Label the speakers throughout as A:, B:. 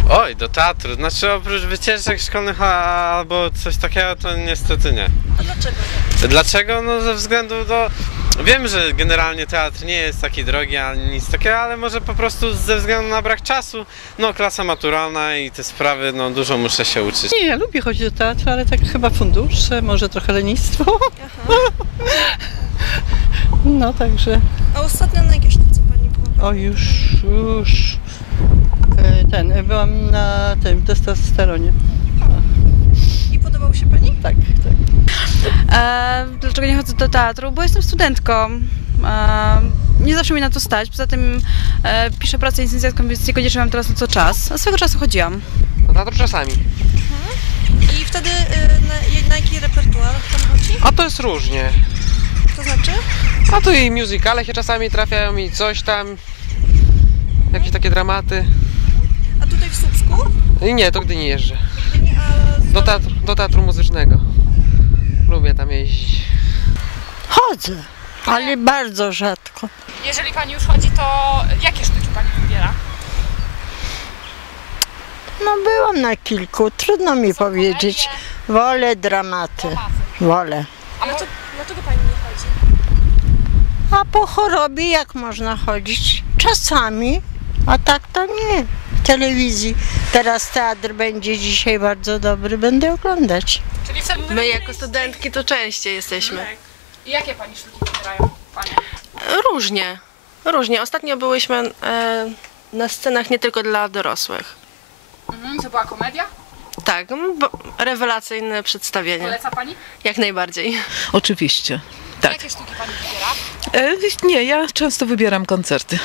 A: Oj, do teatru. Znaczy oprócz wycieczek szkolnych albo coś takiego, to niestety nie.
B: A dlaczego?
A: Dlaczego? No ze względu do... Wiem, że generalnie teatr nie jest taki drogi ani nic takiego, ale może po prostu ze względu na brak czasu, no klasa maturalna i te sprawy, no dużo muszę się uczyć.
C: Nie, ja lubię chodzić do teatru, ale tak chyba fundusze, może trochę lenistwo.
B: Aha.
C: No także,
B: A ostatnio na jakieś sztuce pani była?
C: o już. Byłam na tym testosteronie.
B: I podobał się pani?
C: Tak, tak.
D: Dlaczego nie chodzę do teatru? Bo jestem studentką. Nie zawsze mi na to stać. Poza tym piszę pracę licencjacką, więc niekoniecznie mam teraz na to czas. A swego czasu chodziłam.
E: Do teatru czasami.
B: I wtedy na jaki repertuar pan chodzi?
E: A to jest różnie.
B: To znaczy?
E: A tu i musicale się czasami trafiają i coś tam. Jakieś takie dramaty.
B: A tutaj w Słupsku?
E: I nie, to gdy nie jeżdżę.
B: Nigdy nie, a
E: Do teatru muzycznego. Lubię tam jeździć.
F: Chodzę, ale bardzo rzadko.
G: Jeżeli pani już chodzi, to jakie sztuki pani wybiera?
F: No byłam na kilku, trudno mi powiedzieć. Wolę dramaty, wolę.
G: Ale to dlaczego pani nie chodzi?
F: A po chorobie jak można chodzić? Czasami, a tak to nie. W telewizji. Teraz teatr będzie dzisiaj bardzo dobry, będę oglądać.
G: Czyli
H: My jako studentki to częściej jesteśmy.
G: I jakie pani sztuki wybierają? Panie?
H: Różnie, różnie. Ostatnio byłyśmy na scenach nie tylko dla dorosłych.
G: To była komedia?
H: Tak, rewelacyjne przedstawienie.
G: Poleca pani?
H: Jak najbardziej.
I: Oczywiście, tak.
G: Jakie sztuki pani wybiera?
I: Nie, ja często wybieram koncerty.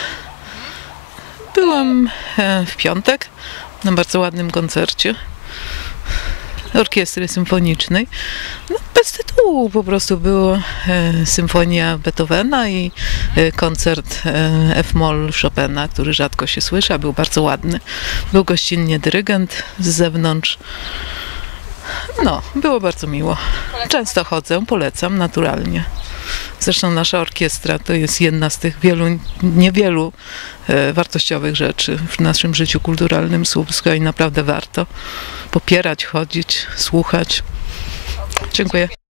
I: Byłam w piątek na bardzo ładnym koncercie orkiestry symfonicznej. No, bez tytułu po prostu było symfonia Beethovena i koncert F-moll Chopina, który rzadko się słyszy, a był bardzo ładny. Był gościnnie dyrygent z zewnątrz. No, było bardzo miło. Często chodzę, polecam naturalnie. Zresztą nasza orkiestra to jest jedna z tych niewielu wartościowych rzeczy w naszym życiu kulturalnym Słupska i naprawdę warto popierać, chodzić, słuchać. Dziękuję.